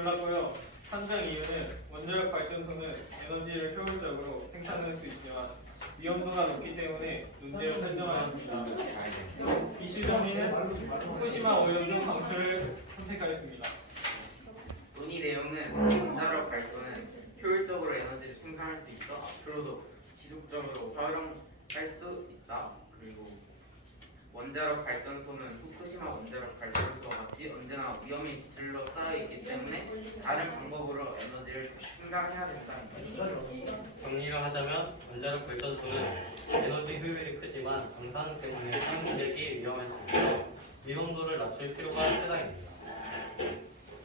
골랐고요. 산정 이유는 원자력 발전소는 에너지를 효율적으로 생산할 수 있지만 위험도가 높기 때문에 문제로 설정하였습니다. 이슈 정리는 후쿠시마 오염수 방출을 선택하였습니다. 논의 내용은 원자력 발전은 효율적으로 에너지를 생산할 수 있어 앞으로도 지속적으로 활용할 수 있다. 그리고 원자력 발전소는 후쿠시마 원자력 발전소와 같이 언제나 위험이 둘러싸여 있기 때문에 다른 방법으로 에너지를 생산해야 된다. 정리를 하자면 원자력 발전소는 에너지 효율이 크지만 방사능 때문에 사용되기 위험할 수 있어 위험도를 낮출 필요가 크다입니다.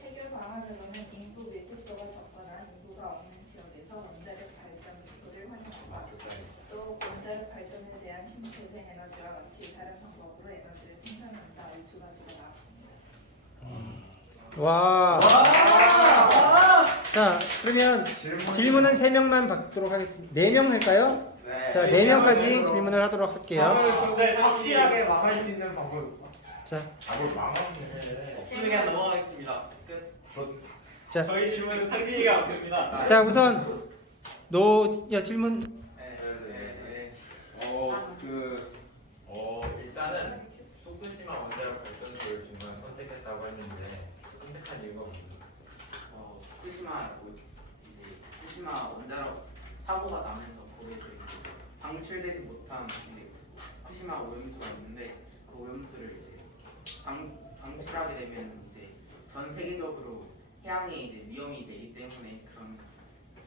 해결 방안으로는 인구 밀집도가 적거나 인구가 없는 지역에서 원자력 발전소를 활용한다. 또 원자력 발전에 대한 신재생 에너지와 같이 다른 방법으로 에너지를 생산한다. 이 두 가지가 나왔습니다. 와. 자, 그러면 질문은 3명만 받도록 하겠습니다. 4명 할까요? 네. 자, 4명까지 질문을 하도록 할게요. 확실하게 망할 수 있는 방법. 자, 없으면 그냥 넘어가겠습니다. 끝. 자, 저희 질문은 상진이가 없습니다. 자, 우선 질문. 일단은 후쿠시마 원자력 발전소를 중간 선택했다고 했는데 선택한 이유가 뭡니까? 후쿠시마 원자력 사고가 나면서 거기서 이제 방출되지 못한 이제 후쿠시마 오염수가 있는데 그 오염수를 이제 방출하게 되면 이제 전 세계적으로 해양에 이제 위험이 되기 때문에 그런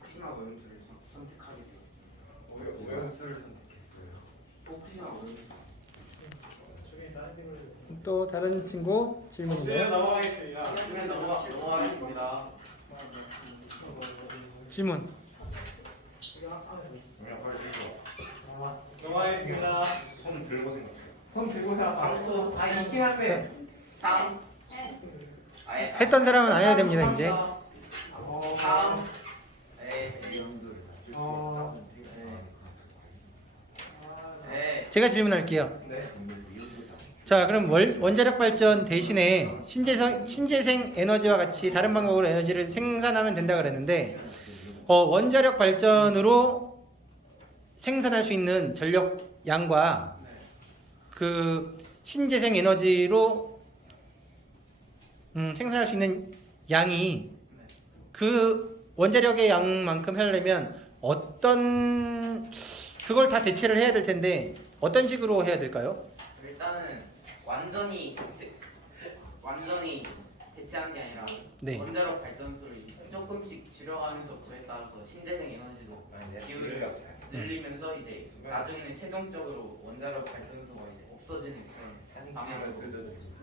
후쿠시마 오염수를 선택하게 되었습니다. 오염수를 선택했어요. 후쿠시마 오염수. 또 다른 친구 없으면 질문인데요. 넘어가겠습니다. 그냥 넘어가겠습니다. 질문. 넘어가겠습니다. 손 들고 생각해요. 손 들고 생각하세요. 상수 아, 있긴 한데. 상. 했던 사람은 안 해야 됩니다, 이제. 상. 네. 네. 제가 질문할게요. 네. 자, 그럼 원자력 발전 대신에 신재생 에너지와 같이 다른 방법으로 에너지를 생산하면 된다 그랬는데 원자력 발전으로 생산할 수 있는 전력 양과 그 신재생 에너지로 생산할 수 있는 양이 그 원자력의 양만큼 하려면 그걸 다 대체를 해야 될 텐데 어떤 식으로 해야 될까요? 일단은 완전히 대체하는 게 아니라 네. 원자력 발전소를 조금씩 줄여가면서 그에 따라서 신재생 에너지도 기울을 늘리면서 이제 나중에는 최종적으로 원자력 발전소가 이제 없어지는 그런 방향으로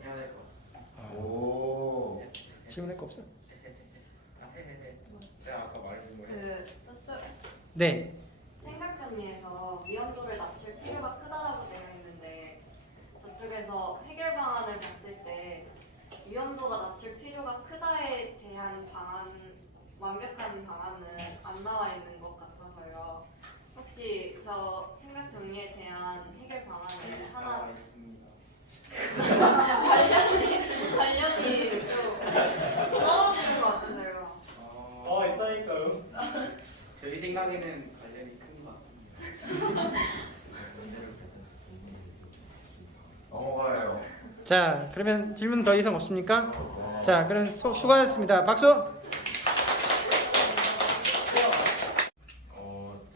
해야 될 것 같습니다. 오. 질문할 거 없어? 제가 아까 말해준 거예요. 저쪽 네. 생각 정리에서 위험도를 낮출 필요가 크다라고 되어 있는데 저쪽에서 해결 방안을 봤을 때 위험도가 낮출 필요가 크다에 대한 완벽한 방안은 안 나와 있는 것 같아서요. 혹시 저 생각 정리에 대한 해결 방안을 나와 하나 있습니다. 관련이 좀 떨어지는 것 같아서요. 있다니까요. 저희 생각에는 관련이 큰 것 같습니다. 넘어가요. 자, 그러면 질문 더 이상 없습니까? 자, 그럼 수고하셨습니다. 박수!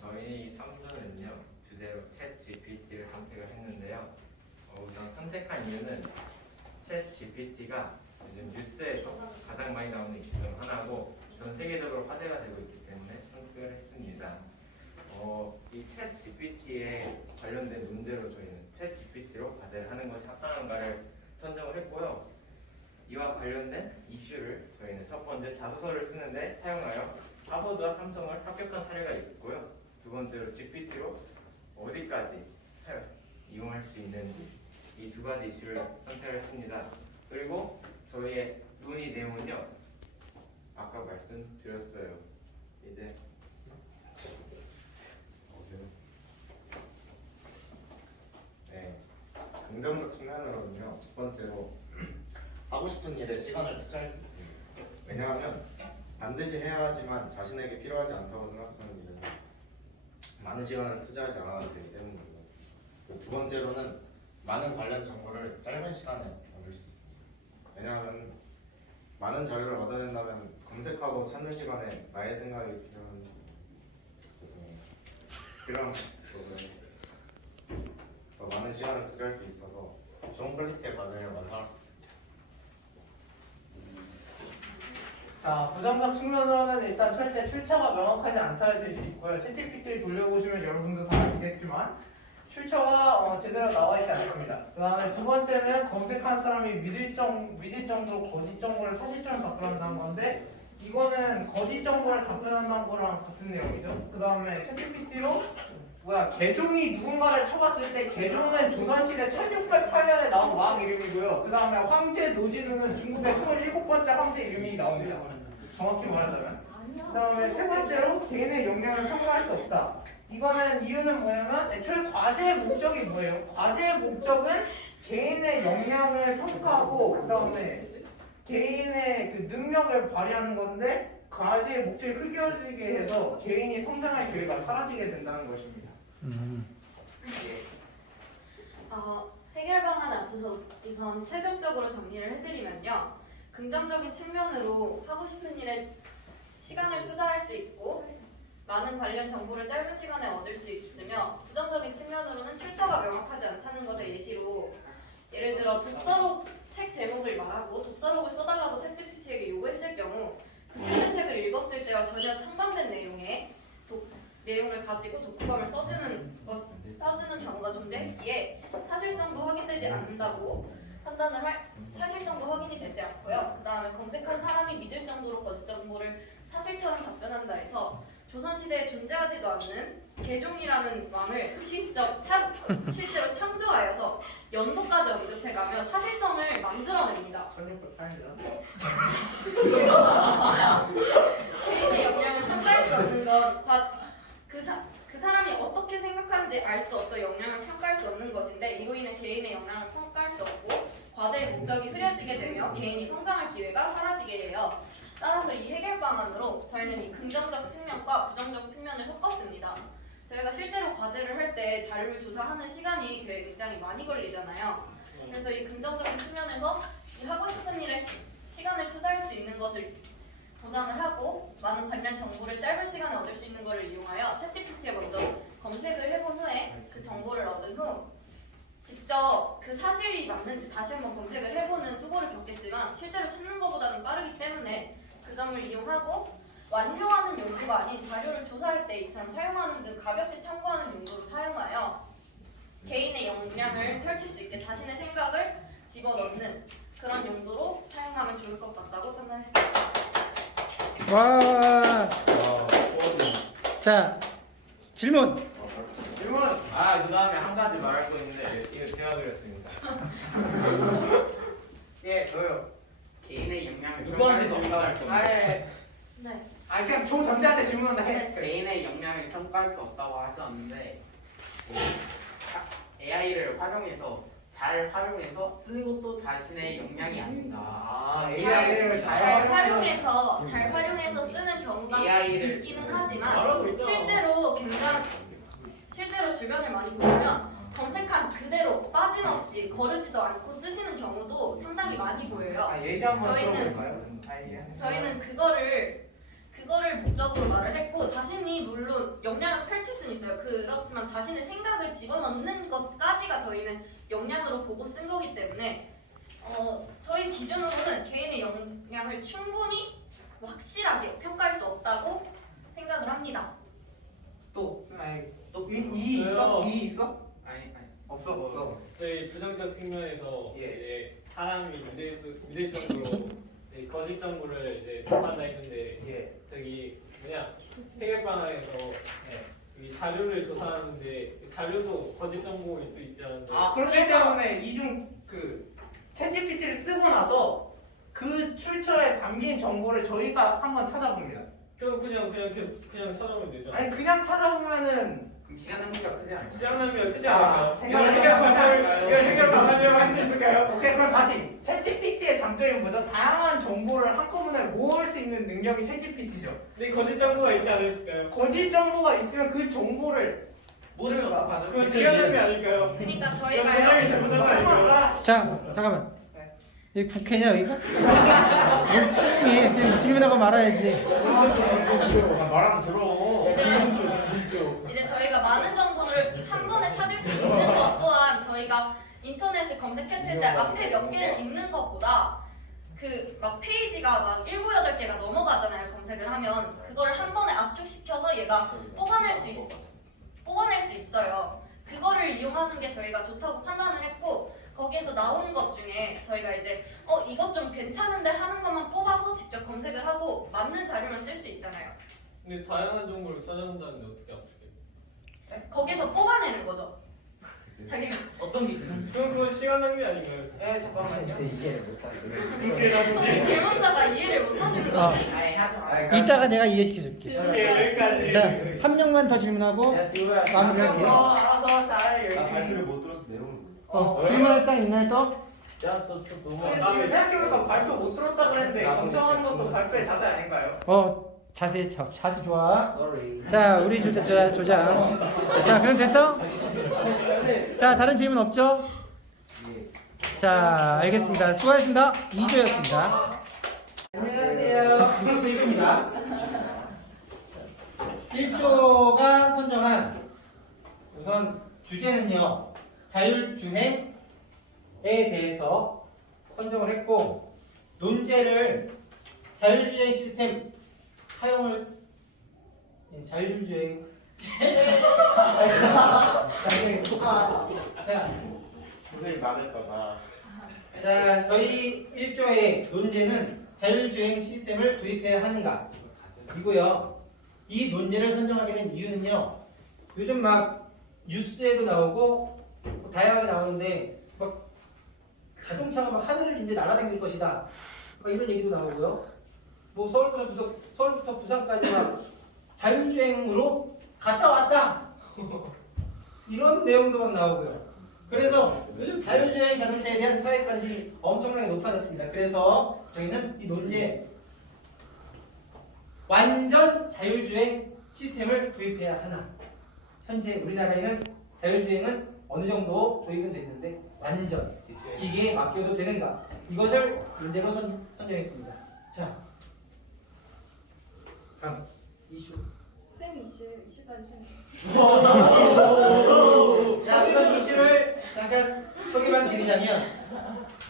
저희 3부는요 주제로 챗 GPT를 선택을 했는데요. 우선 선택한 이유는 챗 GPT가 요즘 뉴스에서 가장 많이 나오는 이슈 중 하나고 전 세계적으로 화제가 되고 있기 때문에 선택을 했습니다. 이 챗 GPT에 관련된 문제로 저희는 챗 GPT로 과제를 하는 것이 합당한가를 선정을 했고요. 이와 관련된 이슈를 저희는 첫 번째 자소서를 쓰는데 사용하여 하버드와 삼성을 합격한 사례가 있고요. 두 번째로 GPT로 어디까지 이용할 수 있는지 이 두 가지 이슈를 선택을 했습니다. 그리고 저희의 논의 내용은요. 아까 말씀드렸어요. 이제 네, 긍정적 측면으로는요. 첫 번째로 하고 싶은 일에 시간을 투자할 수 있습니다. 왜냐하면 반드시 해야 하지만 자신에게 필요하지 않다고 생각하는 일은 많은 시간을 투자하지 않아도 되기 때문이고, 두 번째로는 많은 관련 정보를 짧은 시간에 얻을 수 있습니다. 왜냐하면 많은 자료를 얻어낸다면 검색하고 찾는 시간에 나의 생각이 필요한 부분에 더 많은 시간을 투자할 수 있어서 좋은 퀄리티의 과정을 완성할 수 있습니다. 자, 부정적 측면으로는 일단 절대 출처가 명확하지 않다를 들 수 있고요. 챗GPT를 돌려보시면 여러분도 다 아시겠지만 출처가 제대로 나와 있지 않습니다. 그 다음에 두 번째는 검색한 사람이 믿을 정도로 거짓 정보를 사실처럼 답변한다는 건데, 이거는 거짓 정보를 답변한다는 거랑 같은 내용이죠. 그 다음에 챗GPT로 개종이 누군가를 쳐봤을 때 개종은 조선시대 1608년에 나온 왕 이름이고요. 그 다음에 황제 노진우는 중국의 27번째 황제 이름이 나옵니다. 정확히 말하자면. 그 다음에 세 번째로 개인의 역량을 평가할 수 없다. 이거는 이유는 뭐냐면 애초에 과제의 목적이 뭐예요? 과제의 목적은 개인의 역량을 평가하고 그 다음에 개인의 그 능력을 발휘하는 건데, 과제의 목적이 흐려지게 해서 개인이 성장할 기회가 사라지게 된다는 것입니다. 해결 방안에 앞서서 우선 최종적으로 정리를 해드리면요. 긍정적인 측면으로 하고 싶은 일에 시간을 투자할 수 있고 많은 관련 정보를 짧은 시간에 얻을 수 있으며, 부정적인 측면으로는 출처가 명확하지 않다는 것의 예시로 예를 들어 독서록 책 제목을 말하고 독서록을 써달라고 챗GPT에게 요구했을 경우 그 실제 책을 읽었을 때와 전혀 상반된 내용을 가지고 독후감을 써주는 경우가 존재했기에 사실성도 확인되지 않는다고 사실성도 확인이 되지 않고요. 그 다음에 검색한 사람이 믿을 정도로 거짓 정보를 사실처럼 답변한다 해서 조선시대에 존재하지도 않는 개종이라는 왕을 실제로 창조하여서 연도까지 언급해가며 사실성을 만들어냅니다. 1608년. 개인의 역량을 평가할 수 없는 건 그 사람이 어떻게 생각하는지 알 수 없어 역량을 평가할 수 없는 것인데, 이로 인해 개인의 역량을 평가할 수 없고 과제의 목적이 흐려지게 되며 개인이 성장할 기회가 사라지게 해요. 따라서 이 해결 방안으로 저희는 이 긍정적 측면과 부정적 측면을 섞었습니다. 저희가 실제로 과제를 할 때 자료를 조사하는 시간이 굉장히 많이 걸리잖아요. 그래서 이 긍정적인 측면에서 이 하고 싶은 일에 시간을 투자할 수 있는 것을 보장을 하고 많은 관련 정보를 짧은 시간에 얻을 수 있는 것을 이용하여 챗GPT에 먼저 검색을 해본 후에 그 정보를 얻은 후 직접 그 사실이 맞는지 다시 한번 검색을 해보는 수고를 겪겠지만 실제로 찾는 것보다는 빠르기 때문에 그 점을 이용하고 완료하는 용도가 아닌 자료를 조사할 때 이처럼 사용하는 등 가볍게 참고하는 용도로 사용하여 개인의 역량을 펼칠 수 있게 자신의 생각을 집어넣는 그런 용도로 사용하면 좋을 것 같다고 판단했습니다. 와. 자, 질문. 질문. 그 다음에 한 가지 말할 거 있는데 이거 제가 드렸습니다. 예, 저요. 개인의 역량을 누구한테 평가할 수 없다. 아예. 네. 그냥 조 전체한테 질문을 해. 개인의 역량을 평가할 수 없다고 하셨는데 AI를 잘 활용해서 쓰는 것도 자신의 역량이 아닌가. AI를 잘 활용해서 쓰는 경우가 AI를 있기는 하지만 말하고 있잖아. 실제로 주변을 많이 보면 검색한 그대로 빠짐없이 거르지도 않고 쓰시는 경우도 상당히 많이 보여요. 예시 한번 저희는- 들어볼까요? 저희는 그거를 목적으로 말을 했고, 자신이 물론 역량을 펼칠 수는 있어요. 그렇지만 자신의 생각을 집어넣는 것까지가 저희는 역량으로 보고 쓴 거기 때문에 저희 기준으로는 개인의 역량을 충분히 확실하게 평가할 수 없다고 생각을 합니다. 이 있어? 이 있어? 아니. 없어. 저희 부정적 측면에서 예. 이제 사람이 믿을 정도로 이제 거짓 정보를 이제 접한다 했는데, 예. 저기 해결 방안에서 이 자료를 조사하는데 자료도 거짓 정보일 수 있지 않은데. 그렇기 때문에 이중 챗GPT를 쓰고 나서 그 출처에 담긴 정보를 저희가 한번 찾아봅니다. 그냥 찾아보면 되죠. 아니 그냥 찾아보면은 그럼 시간 낭비가 크지 않아요? 시간 낭비가 크지 아, 않을까요? 생각을 이걸 해결 방안이라고 할 수 있을까요? 오케이, 그럼 다시 챗GPT의 장점이 뭐죠? 다양한 정보를 한꺼번에 모을 수 있는 능력이 챗GPT죠. 근데 거짓 정보가 있지 않을까요? 거짓 정보가 있으면 그 정보를 모르면 어떡하죠? 그건 시간 낭비 아닐까요? 그러니까 이건 저희가요. 분명히 잘못한 거 아닐까요? 자, 잠깐만. 여기 국회냐 여기가? 조용히 해. 그냥 질문하고 말아야지. 말하면 들어. 이제 저희가 많은 정보를 한 번에 찾을 수 있는 것 또한 저희가 인터넷을 검색했을 때 앞에 몇 개를 읽는 것보다 그 막 페이지가 막 7, 8개가 넘어가잖아요. 검색을 하면 그거를 한 번에 압축시켜서 얘가 뽑아낼 수 있어요. 그거를 이용하는 게 저희가 좋다고 판단을 했고 거기에서 나오는 것 중에 저희가 이제 이것 좀 괜찮은데 하는 것만 뽑아서 직접 검색을 하고 맞는 자료만 쓸 수 있잖아요. 근데 다양한 정보를 찾아낸다는데 어떻게 압축해? 거기서 뽑아내는 거죠. 자기가 어떤 기준은? 그럼 그건 시간 낭비 아닌가요? 네, 잠깐만요. 근데 질문자가 이해를 못 하시는 어. 거죠. 아예 하지 마. 이따가 내가 이해시켜줄게. 오케이 여기까지. 자, 한 명만 더 질문하고 마무리할게요. 알아서 잘 열심히. 발표를 못 들어서 내용을 몰라. 질문할 사람 있나요 또? 지금 생각해보니까 발표 못 들었다 그랬는데 검정하는 것도 발표의 자세 아닌가요? 자세 좋아. Sorry. 자, 우리 조장. 자, 그럼 됐어? 자, 다른 질문 없죠? 자, 알겠습니다. 수고하셨습니다. 2조였습니다. 안녕하세요. 1조입니다. 1조가 선정한 우선 주제는요. 자율주행에 대해서 선정을 했고 논제를 자율주행 시스템 사용을 자율주행 선생님 많을까봐. 자, 저희 1조의 논제는 자율주행 시스템을 도입해야 하는가 이고요. 이 논제를 선정하게 된 이유는요. 요즘 막 뉴스에도 나오고 다양하게 나오는데 막 자동차가 막 하늘을 이제 날아다닐 것이다. 막 이런 얘기도 나오고요. 뭐 서울부터 부산까지 막 자율주행으로 갔다 왔다. 이런 내용도 막 나오고요. 그래서 요즘 자율주행 자동차에 대한 사회 관심이 엄청나게 높아졌습니다. 그래서 저희는 이 논제 완전 자율주행 시스템을 도입해야 하나. 현재 우리나라에는 자율주행은 어느 정도 도입은 됐는데 완전 기계에 맡겨도 되는가? 이것을 문제로 선정했습니다. 자, 다음 이슈. 쌤 이슈까지 자, 우선 이슈를 잠깐 소개만 드리자면,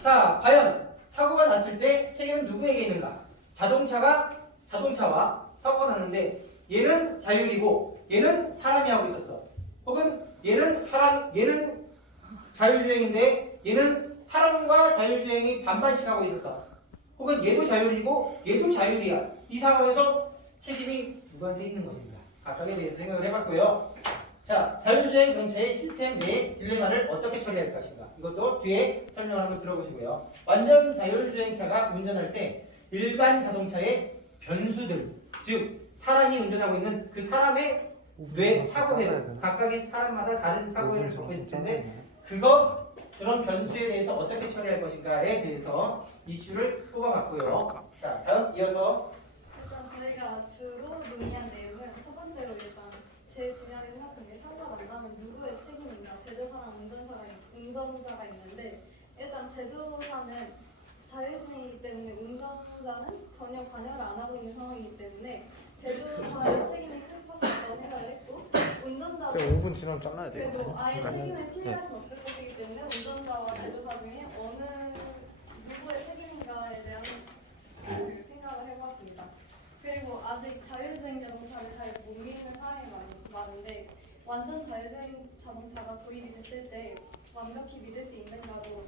자, 과연 사고가 났을 때 책임은 누구에게 있는가? 자동차와 사고가 났는데 얘는 자율이고 얘는 사람이 하고 있었어. 혹은 얘는 자율주행인데 얘는 사람과 자율주행이 반반씩 하고 있었어. 혹은 얘도 자율이고 얘도 자율이야. 이 상황에서 책임이 누구한테 있는 것입니다. 각각에 대해서 생각을 해봤고요. 자, 자율주행 자동차의 시스템 내 딜레마를 어떻게 처리할 것인가. 이것도 뒤에 설명을 한번 들어보시고요. 완전 자율주행차가 운전할 때 일반 자동차의 변수들, 즉 사람이 운전하고 있는 그 사람의 뇌 사고회로 각각의 사람마다 다른 사고회를 갖고 있을 텐데 그런 변수에 대해서 어떻게 처리할 것인가에 대해서 이슈를 뽑아봤고요. 자, 다음 이어서 일단 저희가 주로 논의한 내용은 첫 번째로 일단 제일 중요하게 생각한 게 사고가 난다면 누구의 책임인가. 제조사랑 운전자가 있는데 일단 제조사는 자율주행이기 때문에 운전자는 전혀 관여를 안 하고 있는 상황이기 때문에 제조사의 책임이 클 수밖에 없다고 생각을 했고 운전자도 5분 지나면 잘라야 그래도 아예 책임을 피해갈 수는 없을 것이기 때문에 운전자와 제조사 중에 어느 누구의 책임인가에 대한 생각을 해봤습니다. 그리고 아직 자율주행 자동차를 잘 못 믿는 사람이 많은데 완전 자율주행 자동차가 도입이 됐을 때 완벽히 믿을 수 있는가도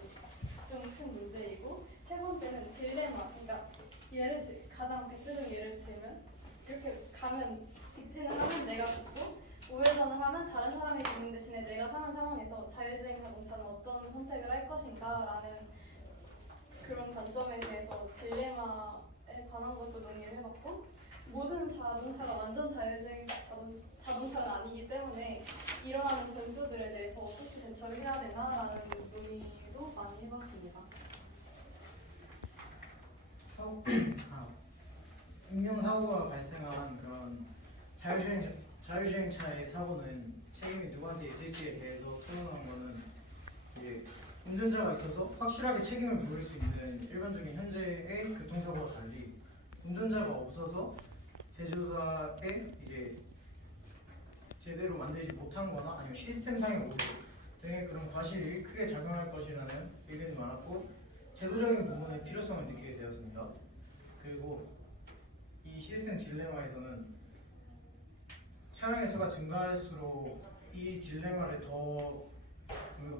좀 큰 문제이고 세 번째는 딜레마. 그러니까 가장 대표적인 예를 들면 이렇게 가면 직진을 하면 내가 죽고 우회전을 하면 다른 사람이 죽는 대신에 내가 사는 상황에서 자율주행 자동차는 어떤 선택을 할 것인가라는 그런 관점에 대해서 딜레마에 관한 것도 논의를 해봤고 모든 자동차가 완전 자율주행 자동차가 아니기 때문에 일어나는 변수들에 대해서 어떻게 대처를 해야 되나라는 논의도 많이 해봤습니다. 인명사고가 발생한 그런 자율주행차의 사고는 책임이 누구한테 있을지에 대해서 토론한 거는 이제 운전자가 있어서 확실하게 책임을 물을 수 있는 일반적인 현재의 교통사고와 달리 운전자가 없어서 제조사에 이제 제대로 만들지 못한 거나 아니면 시스템상의 오류 등의 그런 과실이 크게 작용할 것이라는 의견이 많았고 제도적인 부분의 필요성을 느끼게 되었습니다. 그리고 이 시스템 딜레마에서는 차량의 수가 증가할수록 이 딜레마를 더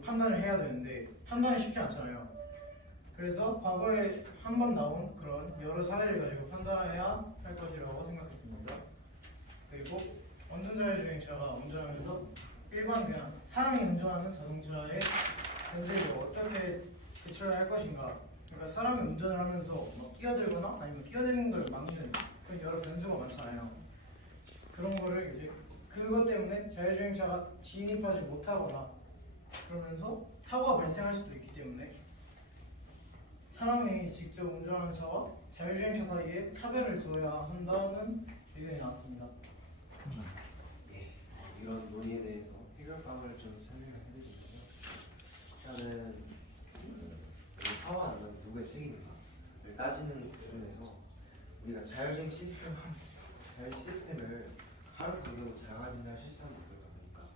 판단을 해야 되는데 판단이 쉽지 않잖아요. 그래서 과거에 한 번 나온 그런 여러 사례를 가지고 판단해야 할 것이라고 생각했습니다. 그리고 원전자율주행차가 운전하면서 일반 그냥 사람이 운전하는 자동차의 변수에 어떻게 대처를 할 것인가. 그러니까 사람이 운전을 하면서 뭐 끼어들거나 아니면 끼어드는 걸 막는 그런 여러 변수가 많잖아요. 그런 거를 이제 그것 때문에 자율주행차가 진입하지 못하거나 그러면서 사고가 발생할 수도 있기 때문에 사람이 직접 운전하는 차와 자율주행차 사이에 차별을 둬야 한다는 의견이 나왔습니다. 예, 이런 논의에 대해서 해결방을 좀 설명을 해드리면요. 일단은 그 사고는 누구의 책임인가를 따지는 부분에서 우리가 자율주행 시스템을 하루 간격으로 자가진단 실시하는 거다 보니까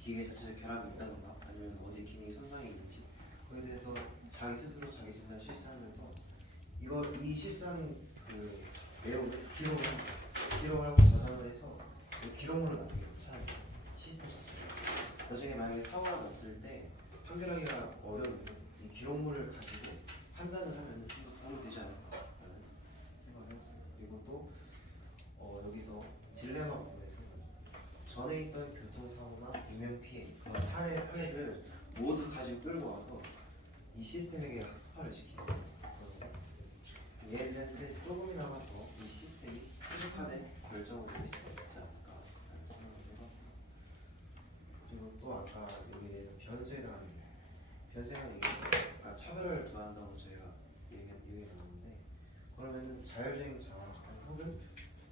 기계 자체에 결함이 있다던가 아니면 어디 기능이 손상이 있는지 거기에 대해서 자기 스스로 자기 진단을 실시하면서 이 실시한 그 내용 기록을 하고 저장을 해서 그 기록물을 남기고 차라리 시스템 자체가 나중에 만약에 사고가 났을 때 판별하기가 어려우면 이 기록물을 가지고 판단을 하면 좀 도움이 되지 않을까라는 생각을 해봤습니다. 그리고 또 여기서 딜레마 부분에서는 전에 있던 교통사고나 인명피해 그런 사례를 모두 가지고 끌고 와서 이 시스템에게 학습화를 시키는 얘네들한테 조금이나마 더 이 시스템이 최적화된 결정을 내릴 수 있지 않을까라는 생각을 해봤고 그리고 또 아까 여기에 대해서 변수에 대한 얘기가 차별을 두한다고 저희가 얘기 나눴는데 그러면은 자율주행차와 혹은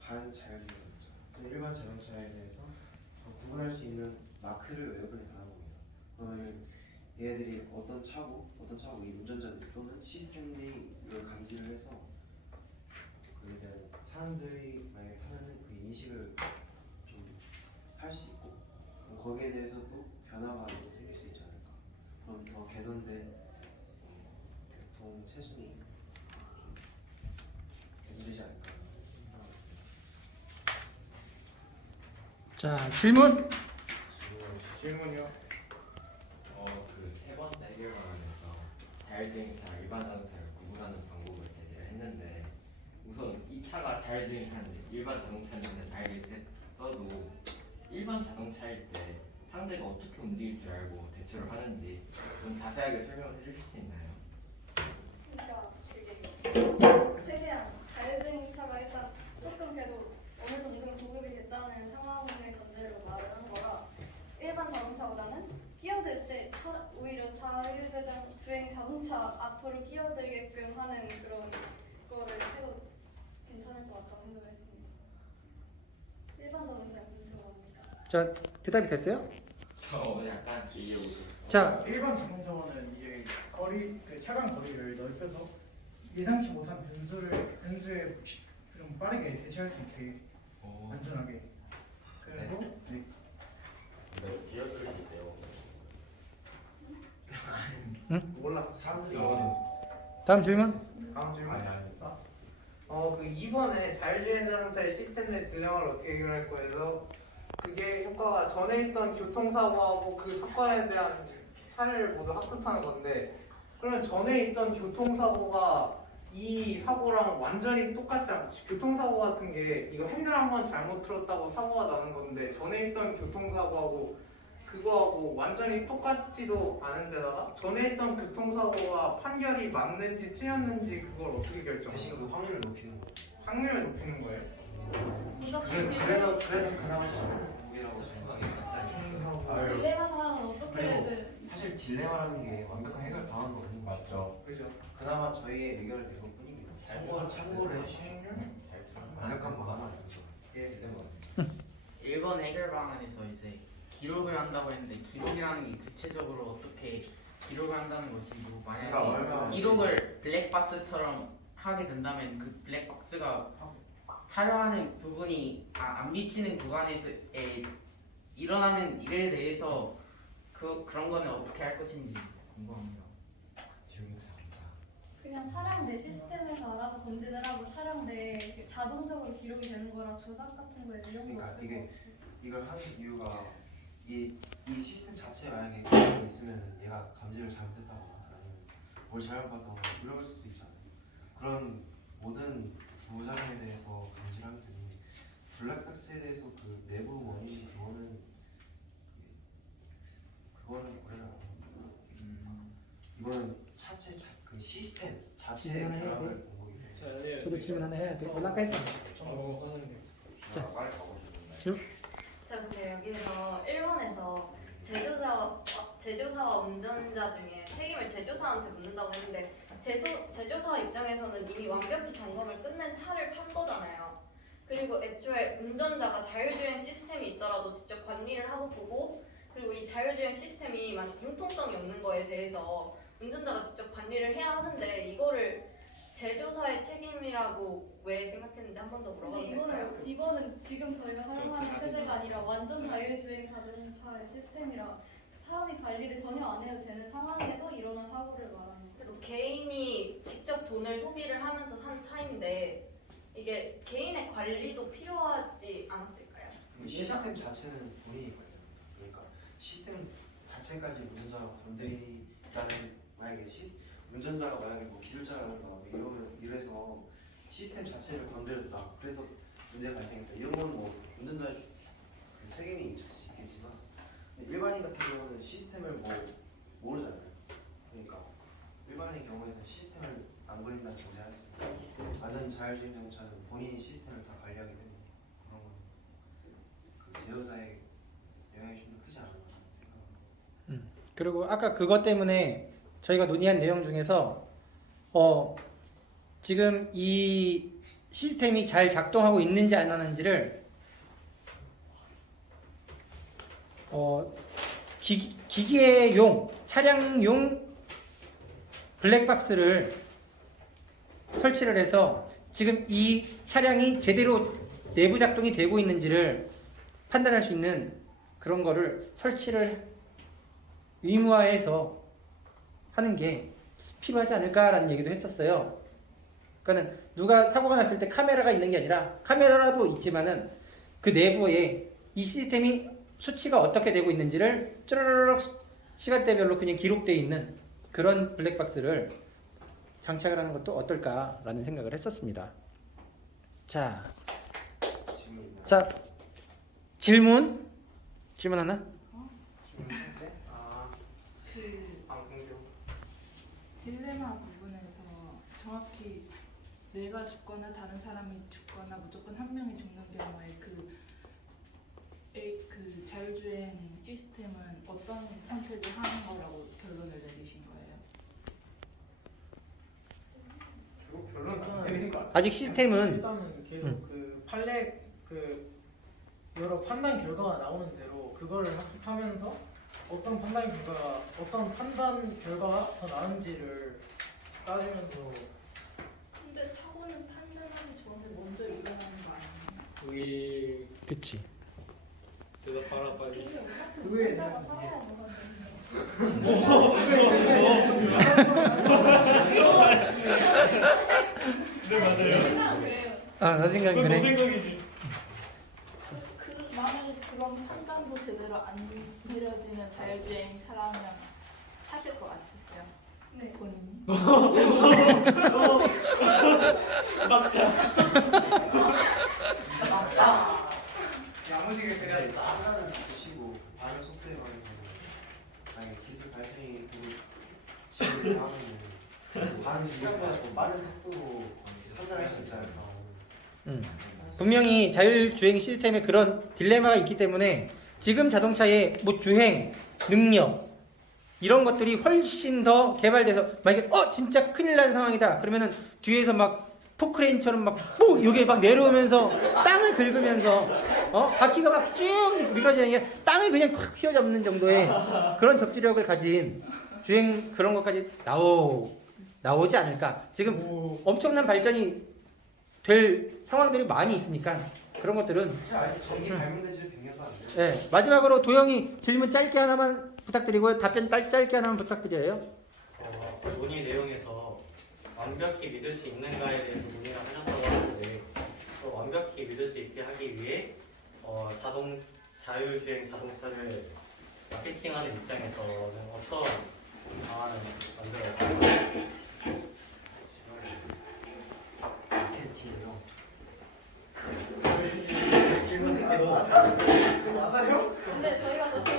반자율주행차 일반 자동차에 대해서 구분할 수 있는 마크를 외부에 달아봅니다. 그러면은 얘네들이 어떤 차고 이 운전자들 또는 시스템이 이걸 감지를 해서 그에 대한 사람들이 만약에 타면은 그 인식을 좀 할 수 있고 거기에 대해서도 변화가 생길 수 있지 않을까. 그럼 더 개선된 교통 체순이 좀 개선되지 않을까 생각합니다. 자, 질문. 질문이요. 그 세 번째 해결방안에서 자율주행차 일반 자동차를 구분하는 방법을 제시를 했는데 우선 이 차가 자율주행차인지 일반 자동차인지 알겠어도 일반 자동차일 때 상대가 어떻게 움직일 줄 알고 대처를 하는지 좀 자세하게 설명을 해주실 수 있나요? 그러니까 그게 최대한 자율주행차가 일단 조금 그래도 어느 정도는 보급이 됐다는 상황을 전제로 말을 한 거라 일반 자동차보다는 끼어들 때 오히려 자율주행 자동차 앞으로 끼어들게끔 하는 그런 거를 해도 괜찮을 것 같다고 생각했습니다. 일반 자동차의 분수가 합니다. 자, 대답이 됐어요? 약간 이해 오셨어요. 자, 일반 자동차와는 이제 그 차간 거리를 넓혀서 예상치 못한 변수에 좀 빠르게 대처할 수 있게 안전하게. 그리고 네. 기억들인데요. 몰라 사람들이 다음 질문. 다음 질문. 아니. 그 이번에 자율주행 자동차의 시스템 내 딜레마를 어떻게 해결할 거에서 그게 효과가 전에 있던 교통사고하고 그 사건에 대한 사례를 모두 학습하는 건데 그러면 전에 있던 교통사고가 이 사고랑 완전히 똑같지 않지. 교통사고 같은 게 이거 핸들 한번 잘못 틀었다고 사고가 나는 건데 전에 있던 교통사고하고 그거하고 완전히 똑같지도 않은데다가 전에 있던 교통사고가 판결이 맞는지 틀렸는지 그걸 어떻게 결정해요? 대신 그 확률을 높이는 거. 확률을 높이는 거예요? 그래서 그나마 처음에는 무게라고 생각해요. 사실 딜레마라는 게 완벽한 해결 방안은 없는 거죠. 맞죠. 그죠? 그나마 저희의 의견을 낸 것뿐입니다. 참고를 해주시면 완벽한 방안은 아니죠. 예. 1번 해결 방안에서 이제 기록을 한다고 했는데 기록이라는 게 구체적으로 어떻게 기록을 한다는 것이고 그러니까 만약에 얼마나 기록을 블랙박스처럼 하게 된다면 그 블랙박스가 촬영하는 부분이 안 비치는 구간에서 일어나는 일에 대해서 그런 거는 어떻게 할 것인지 궁금합니다. 지금 잘한다. 그냥 차량 내 시스템에서 알아서 검진을 하고 차량 내 자동적으로 기록이 되는 거라 조작 같은 거에 이런 거 그러니까 없을 이게 것 같아요. 이걸 하는 이유가 이 시스템 자체에 만약에 기록이 있으면 얘가 감지를 잘못했다거나 아니면 뭘 잘못받다거나 이럴 수도 있잖아요. 그런 모든 부작용에 대해서 감지를 하면 되는데 블랙박스에 대해서 그 내부 원인 그거는 뭐래요? 이거는 차체 그 시스템 자체의 질문을 해야 결함을 돼? 본 거기 때문에 자, 네. 저도 질문 하나 해야 돼. 연락할게. 자, 빨리 가고 싶은데. 자, 근데 여기서 1번에서 제조사와 운전자 중에 책임을 제조사한테 묻는다고 했는데 제조사 입장에서는 이미 완벽히 점검을 끝낸 차를 판 거잖아요. 그리고 애초에 운전자가 자율주행 시스템이 있더라도 직접 관리를 하고 보고 그리고 이 자율주행 시스템이 만약 융통성이 없는 거에 대해서 운전자가 직접 관리를 해야 하는데 이거를 제조사의 책임이라고 왜 생각했는지 한 번 더 물어봐도 근데 될까요? 이거는 지금 저희가 사용하는 체제가 아니라 완전 자율주행 자동차의 시스템이라 사람이 관리를 전혀 안 해도 되는 상황에서 일어난 사고를 말하는 거예요. 그래도 개인이 직접 돈을 소비를 하면서 산 차인데 이게 개인의 관리도 필요하지 않았을까요? 그 시스템 자체는 본인이 걸려요. 그러니까 시스템 자체까지 운전자가 건드리다는 만약에 운전자가 만약에 뭐 기술자가 한다 이래서 시스템 자체를 건드렸다. 그래서 문제가 발생했다. 이런 건 뭐 운전자의 책임이 있을 수 있겠지만 일반인 같은 경우는 시스템을 뭐 모르잖아요. 그러니까 일반인 경우에서는 시스템을 안 그린다는 전제하에서 완전 자율주행 자동차는 본인이 시스템을 다 관리하기 때문에 그런 건 그 제조사의 영향이 좀 더 크지 않나 생각합니다. 그리고 아까 그것 때문에 저희가 논의한 내용 중에서 지금 이 시스템이 잘 작동하고 있는지 안 하는지를 기계용 차량용 블랙박스를 설치를 해서 지금 이 차량이 제대로 내부 작동이 되고 있는지를 판단할 수 있는 그런 거를 설치를 의무화해서 하는 게 필요하지 않을까라는 얘기도 했었어요. 그러니까는 누가 사고가 났을 때 카메라가 있는 게 아니라 카메라라도 있지만은 그 내부에 이 시스템이 수치가 어떻게 되고 있는지를 쭈르륵 시간대별로 그냥 기록되어 있는 그런 블랙박스를 장착을 하는 것도 어떨까라는 생각을 했었습니다. 자, 질문 하나? 그 딜레마 부분에서 정확히 내가 죽거나 다른 사람이 죽거나 무조건 한 명이 죽는 경우에 그 자율주행 시스템은 어떤 선택을 하는 거라고 결론을 내리신 거예요? 결국 결론은 안 내리는 것 같아요. 아직 시스템은 일단은 계속 그 판례 여러 판단 결과가 나오는 대로 그거를 학습하면서 어떤 판단 결과가 더 나은지를 따지면서 근데 사고는 판단하기 전에 먼저 일어나는 거 아니에요? 그치. 대답하라 빨리. 그게 혼자가 살아야 뭐가 네 맞아요. 생각은 그래요. 나 생각이 그건 너 그래. 생각이지. 만약에 그런 판단도 제대로 안 내려지는 자율주행 차라면 사실 것 같으세요? 네. 본인이? 야무지게 그냥 하나는 드시고 반응 속도에 관해서 만약에 기술 발전이 지금 하면 반응 시간보다 더 빠른 속도로 판단할 수 있지 않을까. 분명히 자율주행 시스템에 그런 딜레마가 있기 때문에 지금 자동차의 뭐 주행 능력 이런 것들이 훨씬 더 개발돼서 만약에 진짜 큰일 난 상황이다 그러면은 뒤에서 막 포크레인처럼 막 이게 막 내려오면서 땅을 긁으면서 바퀴가 막 쭉 밀어지는 게 땅을 그냥 콱 휘어잡는 정도의 그런 접지력을 가진 주행 그런 것까지 나오지 않을까. 지금 엄청난 발전이 될 상황들이 많이 있으니까 그런 것들은 아직 전기 발명된 지 100년도 안 돼요. 네, 마지막으로 도영이 질문 짧게 하나만 부탁드리고요. 답변 짧게 하나만 부탁드려요. 논의 내용에서 완벽히 믿을 수 있는가에 대해서 논의를 하셨다고 하는데 또 완벽히 믿을 수 있게 하기 위해 자율주행 자동차를 마케팅하는 입장에서는 어떤 방안을 만들어요? 맞아요? 근데 저희가 보통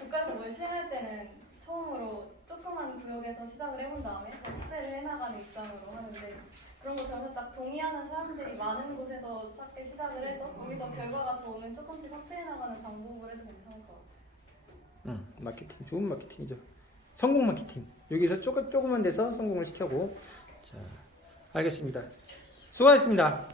국가에서 뭘 시행할 때는 처음으로 조그만 구역에서 시작을 해본 다음에 더 확대를 해나가는 입장으로 하는데 그런 것처럼 살짝 동의하는 사람들이 많은 곳에서 작게 시작을 해서 거기서 결과가 좋으면 조금씩 확대해나가는 방법을 해도 괜찮을 것 같아요. 마케팅 좋은 마케팅이죠. 성공 마케팅. 여기서 조금만 돼서 성공을 시켜고. 자, 알겠습니다. 수고하셨습니다.